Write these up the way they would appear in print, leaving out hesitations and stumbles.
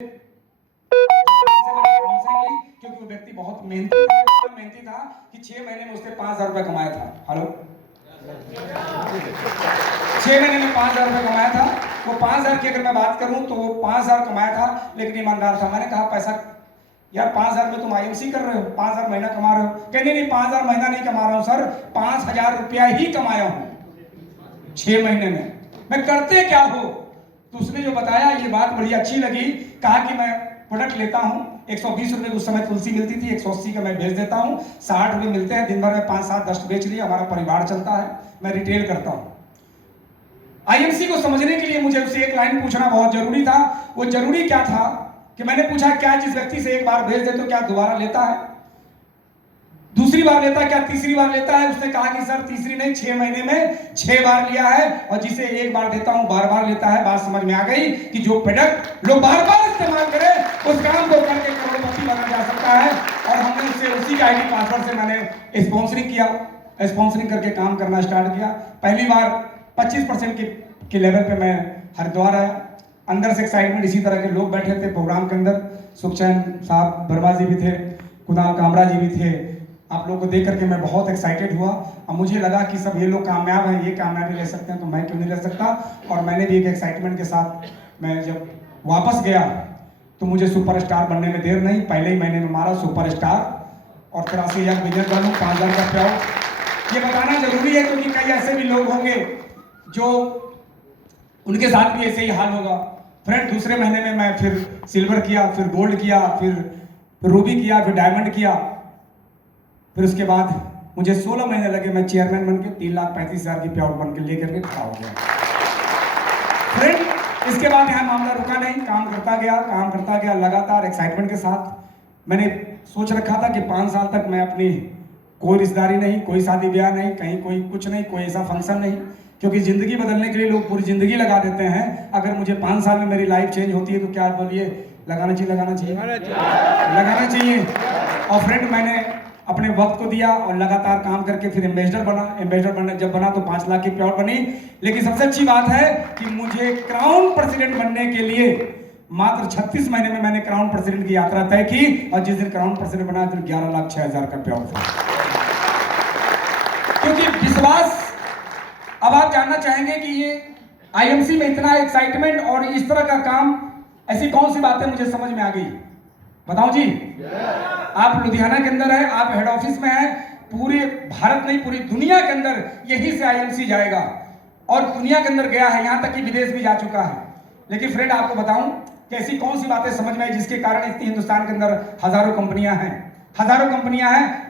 क्योंकि वो व्यक्ति बहुत मेहनती था कि 6 महीने में उसने 5,000 रुपये कमाया था। हेलो, 6 महीने में 5,000 रुपये कमाया था। वो 5,000 की अगर मैं बात करूं तो वो 5,000 कमाया था, लेकिन ईमानदार था। मैंने कहा पैसा यार 5,000 में तुम आईएमसी कर रहे हो, 5,000 महीना कमा रहे हो। कहने नहीं 5,000 महीना नहीं कमा रहा हूं सर, 5,000 रुपया ही कमाया हूं 6 महीने में। मैं करते क्या हो? तो उसने जो बताया ये बात बड़ी अच्छी लगी। कहा कि मैं प्रोडक्ट लेता हूं 120 रुपए, उस समय तुलसी मिलती थी, 180 का मैं बेच देता हूं, 60 रुपए मिलते हैं, दिन भर में 5-7 डस्ट बेच लिए, हमारा परिवार चलता है, मैं रिटेल करता हूं। आईएमसी को समझने के लिए मुझे उससे एक लाइन पूछना बहुत जरूरी था। वो जरूरी क्या था कि मैंने पूछा क्या जिस व्यक्ति से एक बार भेज दे तो क्या दोबारा लेता है, दूसरी बार लेता है, क्या तीसरी बार लेता है? उसने कहा कि सर तीसरी नहीं, 6 महीने में 6 बार लिया है, और जिसे एक बार देता हूं बार बार लेता है। बात समझ में आ गई कि जो प्रोडक्ट लोग बार बार इस्तेमाल करें उस काम को करके करोड़पति बना जा सकता है। और हमने उससे उसी के आईडी पासवर्ड से मैंने स्पॉन्सरिंग किया, स्पॉन्सरिंग करके काम करना स्टार्ट किया। पहली बार 25% के लेवल पे मैं हरिद्वार आया। अंदर से एक्साइटमेंट, इसी तरह के लोग बैठे थे प्रोग्राम के अंदर, सुखचैन साहब वर्मा जी भी थे, कुणाल कामरा जी भी थे। आप लोगों को देख करके मैं बहुत एक्साइटेड हुआ। अब मुझे लगा कि सब ये लोग कामयाब हैं, ये कामयाबी ले सकते हैं, तो मैं क्यों नहीं ले सकता। और मैंने भी एक एक्साइटमेंट के साथ, मैं जब वापस गया तो मुझे सुपरस्टार बनने में देर नहीं, पहले ही महीने में मारा सुपरस्टार, और 83,000 बिजनेस बनूँ, 5,000 का प्याऊ। ये बताना जरूरी है क्योंकि कई ऐसे भी लोग होंगे जो उनके साथ भी ऐसे ही हाल होगा। फ्रेंड, दूसरे महीने में मैं फिर सिल्वर किया, फिर गोल्ड किया, फिर रूबी किया, फिर डायमंड किया। फिर उसके बाद मुझे 16 महीने लगे, मैं चेयरमैन बन के 3,35,000 की पेआउट बन के लेकर के खड़ा हो गया। फ्रेंड, इसके बाद यहाँ मामला रुका नहीं, काम करता गया लगातार एक्साइटमेंट के साथ। मैंने सोच रखा था कि 5 साल तक मैं अपनी कोई रिश्तेदारी नहीं, कोई शादी ब्याह नहीं, कहीं कोई कुछ नहीं, कोई ऐसा फंक्शन नहीं, क्योंकि जिंदगी बदलने के लिए लोग पूरी जिंदगी लगा देते हैं। अगर मुझे 5 साल में मेरी लाइफ चेंज होती है तो क्या बोलिए, लगाना चाहिए। और फ्रेंड, मैंने अपने वक्त को दिया और लगातार काम करके फिर एम्बेसडर बना। जब बना तो 5 लाख की पेआउट बनी। लेकिन सबसे अच्छी बात है कि मुझे क्राउन प्रेसिडेंट बनने के लिए मात्र 36 महीने में मैंने क्राउन प्रेसिडेंट की यात्रा तय की, और जिस दिन क्राउन प्रेसिडेंट बना तो 11,06,000 का पेआउट था। क्योंकि विश्वास, अब आप जानना चाहेंगे कि ये आईएमसी में इतना एक्साइटमेंट और इस तरह का काम, ऐसी कौन सी बातें मुझे समझ में आ गई, बताऊं जी? आप लुधियाना के अंदर है, आप हेड ऑफिस में है, पूरे भारत नहीं पूरी दुनिया के अंदर यही से आईएमसी जाएगा, और दुनिया के अंदर गया है, यहां तक कि विदेश भी जा चुका है। लेकिन फ्रेंड, आपको बताऊं कि ऐसी कौन सी बातें समझ में आई जिसके कारण इतनी हिंदुस्तान के अंदर हजारों कंपनियां हैं,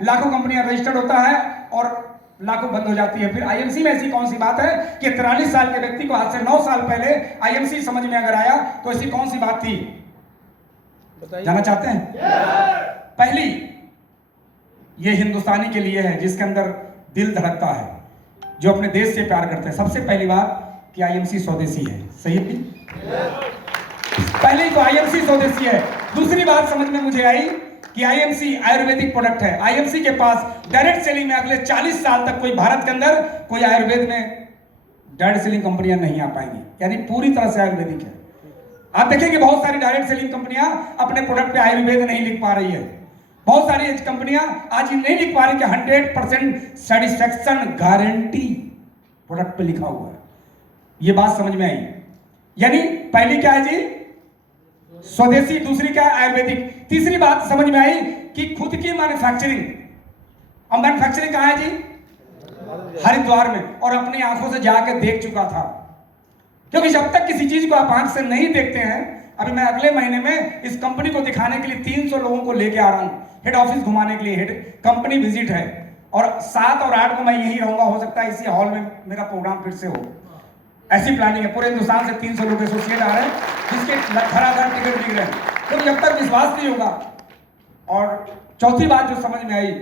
लाखों कंपनियां रजिस्टर्ड होता है और लाखों बंद हो जाती है। फिर आईएमसी में ऐसी कौन सी बात है कि 43 साल के व्यक्ति को आज से 9 साल पहले आईएमसी समझ में अगर आया तो ऐसी कौन सी बात थी, जानना चाहते हैं? पहली, ये हिंदुस्तानी के लिए है जिसके अंदर दिल धड़कता है, जो अपने देश से प्यार करते हैं। सबसे पहली बात कि आईएमसी स्वदेशी है, सही है? पहली तो आईएमसी स्वदेशी है। दूसरी बात समझ में मुझे आई कि आईएमसी आयुर्वेदिक प्रोडक्ट है। आईएमसी के पास डायरेक्ट सेलिंग में अगले 40 साल तक कोई भारत के अंदर कोई आयुर्वेद में डायरेक्ट सेलिंग कंपनियां नहीं आ पाएंगी, यानी पूरी तरह से आयुर्वेदिक है। आप देखेंगे बहुत सारी डायरेक्ट सेलिंग कंपनियां अपने प्रोडक्ट पे आयुर्वेद नहीं लिख पा रही है। बहुत सारी कंपनियां आज नहीं लिख पा रही कि 100% सेटिस्फैक्शन गारंटी प्रोडक्ट पे लिखा हुआ है। ये बात समझ में आई। यानी पहली क्या है जी, स्वदेशी, दूसरी क्या है, आयुर्वेदिक। तीसरी बात समझ में आई कि खुद की मैन्युफैक्चरिंग। अब मैन्युफैक्चरिंग कहां है जी? हरिद्वार में, और अपनी आंखों से जाकर देख चुका था। क्योंकि जब तक किसी चीज को आप आंख से नहीं देखते हैं, अभी मैं अगले महीने में इस कंपनी को दिखाने के लिए 300 लोगों को लेके आ रहा हूं, हेड ऑफिस घुमाने के लिए। हेड कंपनी विजिट है, और 7 और 8 को मैं यहीं रहूंगा। हो सकता है इसी हॉल में मेरा प्रोग्राम फिर से हो, ऐसी प्लानिंग है। पूरे हिंदुस्तान से 300 लोग एसोसिएट आ रहे हैं, जिसके धड़ाधड़ टिकट बिक रहे हैं। तो जब तक विश्वास नहीं होगा। और चौथी बात जो समझ में आई,